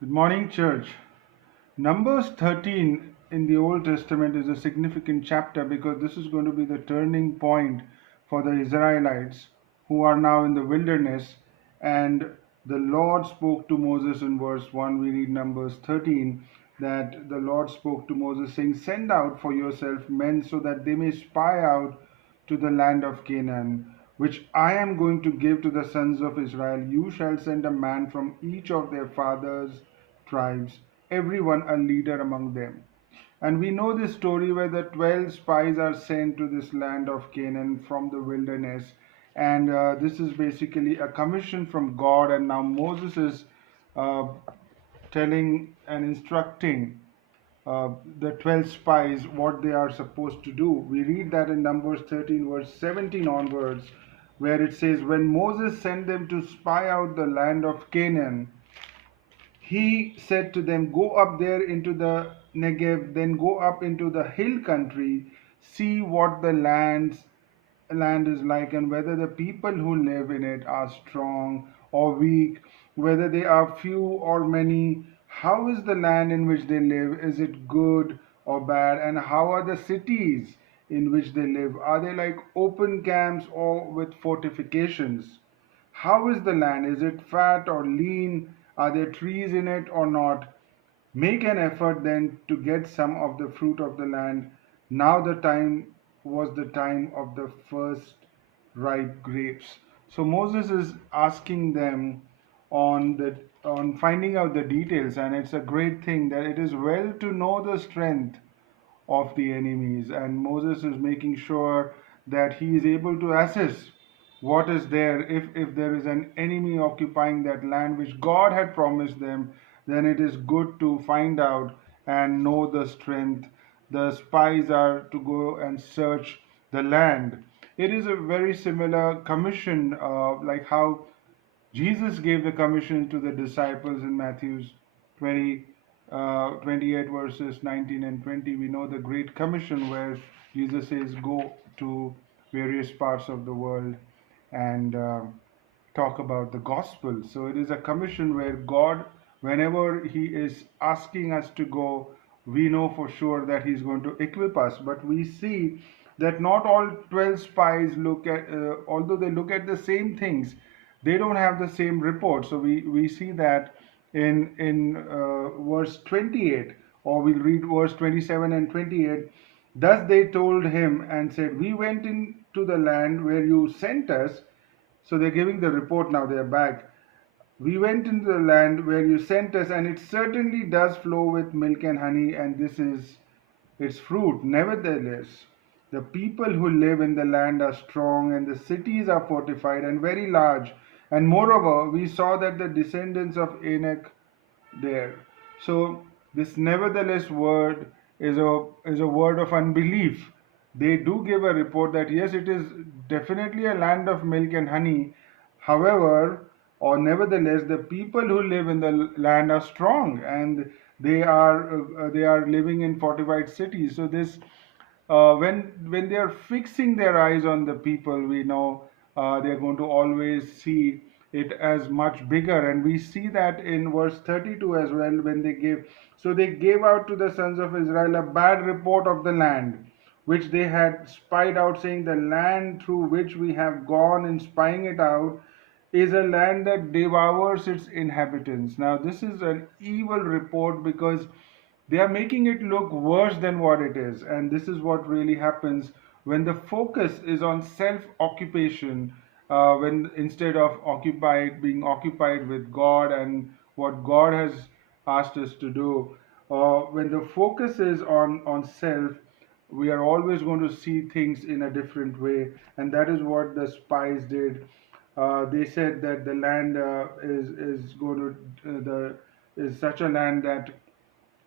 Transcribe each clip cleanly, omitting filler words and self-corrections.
Good morning, church. Numbers 13 in the Old Testament is a significant chapter because this is going to be the turning point for the Israelites who are now in the wilderness. And the Lord spoke to Moses in verse 1. We read Numbers 13 that the Lord spoke to Moses, saying, "Send out for yourself men so that they may spy out to the land of Canaan, which I am going to give to the sons of Israel. You shall send a man from each of their fathers' tribes, everyone a leader among them." And we know this story where the 12 spies are sent to this land of Canaan from the wilderness. And this is basically a commission from God. And now Moses is uh, telling and instructing the 12 spies what they are supposed to do. We read that in Numbers 13, verse 17 onwards, where it says, "When Moses sent them to spy out the land of Canaan, he said to them, Go up there into the Negev, then go up into the hill country, see what the land is like, and whether the people who live in it are strong or weak, whether they are few or many. How is the land in which they live? Is it good or bad? And how are the cities in which they live? Are they like open camps or with fortifications? How is the land? Is it fat or lean? Are there trees in it or not? Make an effort then to get some of the fruit of the land. Now the time was the time of the first ripe grapes." So Moses is asking them on the on finding out the details, and it's a great thing that it is well to know the strength of the enemies. And Moses is making sure that he is able to assess what is there. If there is an enemy occupying that land which God had promised them, then it is good to find out and know the strength. The spies are to go and search the land. It is a very similar commission, like how Jesus gave the commission to the disciples in Matthew 20, 28 verses 19 and 20. We know the Great Commission where Jesus says, "Go to various parts of the world and talk about the gospel." So it is a commission where God, whenever He is asking us to go, we know for sure that He's going to equip us. But we see that not all 12 spies look at, although they look at the same things, they don't have the same report. So we see that in verse 28, or we'll read verse 27 and 28. "Thus they told him and said, We went into the land where you sent us." So they're giving the report now, they're back. "We went into the land where you sent us, and it certainly does flow with milk and honey, and this is its fruit. Nevertheless, the people who live in the land are strong, and the cities are fortified and very large. And moreover, we saw that the descendants of Anak there." So this nevertheless word is a word of unbelief. They do give a report that yes, it is definitely a land of milk and honey. However, or nevertheless, the people who live in the land are strong, and they are living in fortified cities. So this when they are fixing their eyes on the people, we know they are going to always see it as much bigger. And we see that in verse 32 as well, when they gave, so they gave out to the sons of Israel a bad report of the land which they had spied out, saying, "The land through which we have gone in spying it out is a land that devours its inhabitants." Now this is an evil report because they are making it look worse than what it is. And this is what really happens when the focus is on self occupation, when instead of being occupied with God and what God has asked us to do, when the focus is on self, we are always going to see things in a different way. And that is what the spies did. They said that the land is going to the is such a land that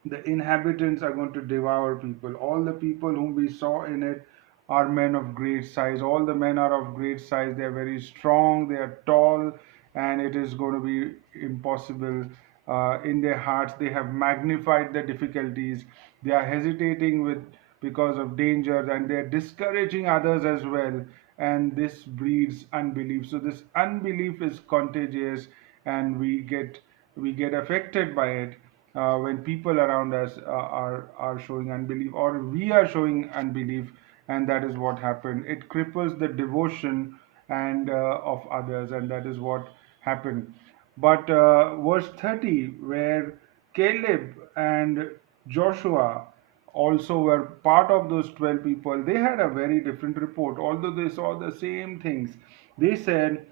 the inhabitants are going to devour people. All the people whom we saw in it are men of great size. All the men are of great size. They are very strong. They are tall, and it is going to be impossible. In their hearts, they have magnified the difficulties. They are hesitating with because of danger, and they are discouraging others as well. And this breeds unbelief. So this unbelief is contagious, and we get we get affected by it when people around us are showing unbelief, or we are showing unbelief, and that is what happened. It cripples the devotion and of others, and that is what happened. But verse 30, where Caleb and Joshua also were part of those 12 people, they had a very different report. Although they saw the same things, they said,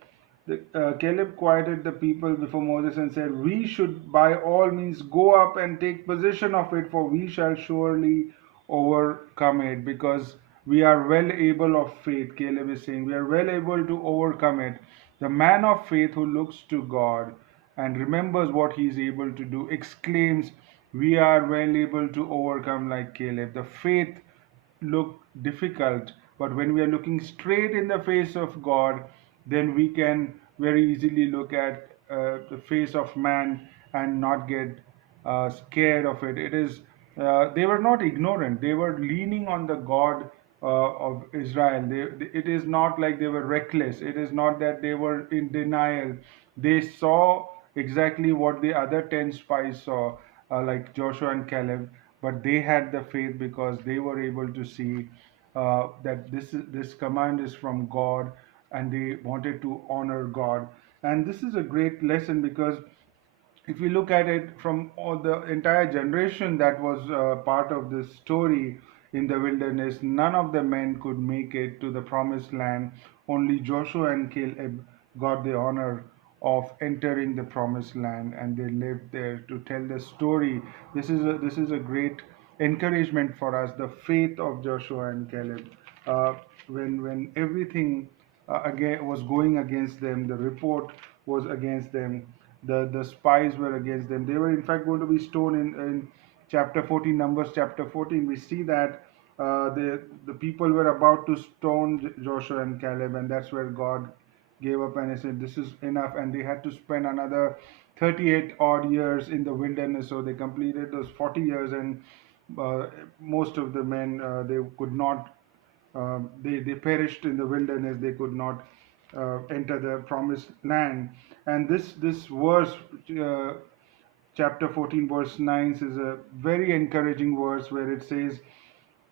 Caleb quieted the people before Moses and said, "We should by all means go up and take possession of it, for we shall surely overcome it, because we are well able of faith." Caleb is saying, we are well able to overcome it. The man of faith who looks to God and remembers what he is able to do exclaims, "We are well able to overcome," like Caleb. The faith look difficult, but when we are looking straight in the face of God, then we can very easily look at the face of man and not get scared of it. It is they were not ignorant; they were leaning on the God of Israel. It is not like they were reckless. It is not that they were in denial. They saw exactly what the other 10 spies saw, like Joshua and Caleb, but they had the faith because they were able to see that this command is from God, and they wanted to honor God. And this is a great lesson, because if you look at it from all the entire generation that was part of this story in the wilderness, none of the men could make it to the promised land. Only Joshua and Caleb got the honor of entering the promised land, and they lived there to tell the story. This is a great encouragement for us, the faith of Joshua and Caleb. uh, when everything again was going against them, the report was against them, the spies were against them. They were in fact going to be stoned in chapter 14, Numbers chapter 14. We see that the people were about to stone Joshua and Caleb, and that's where God gave up and he said, "This is enough." And they had to spend another 38 odd years in the wilderness. So they completed those 40 years, and uh, most of the men, they could not, they perished in the wilderness. They could not enter the promised land. And this verse, uh, chapter 14, verse 9, is a very encouraging verse where it says,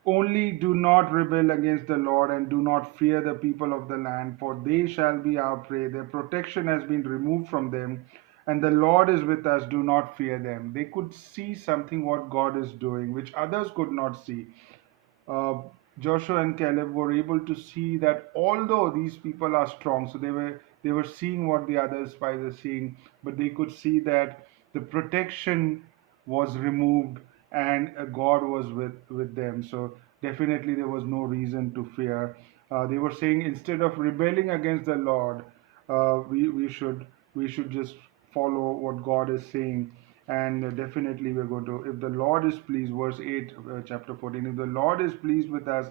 "Only do not rebel against the Lord, and do not fear the people of the land, for they shall be our prey. Their protection has been removed from them, and the Lord is with us. Do not fear them." They could see something what God is doing, which others could not see. uh, Joshua and Caleb were able to see that although these people are strong, so they were seeing what the other spies are seeing, but they could see that the protection was removed, and God was with them. So definitely there was no reason to fear. They were saying, instead of rebelling against the Lord, we should just follow what God is saying. And definitely we're going to, if the Lord is pleased, verse 8, chapter 14, if the Lord is pleased with us,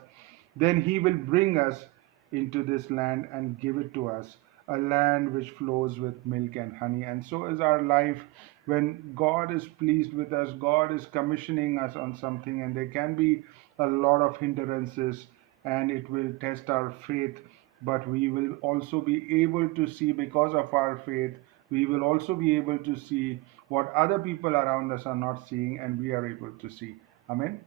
then he will bring us into this land and give it to us, a land which flows with milk and honey. And so is our life. When God is pleased with us, God is commissioning us on something, and there can be a lot of hindrances, and it will test our faith. But we will also be able to see, because of our faith, we will also be able to see what other people around us are not seeing, and we are able to see. Amen.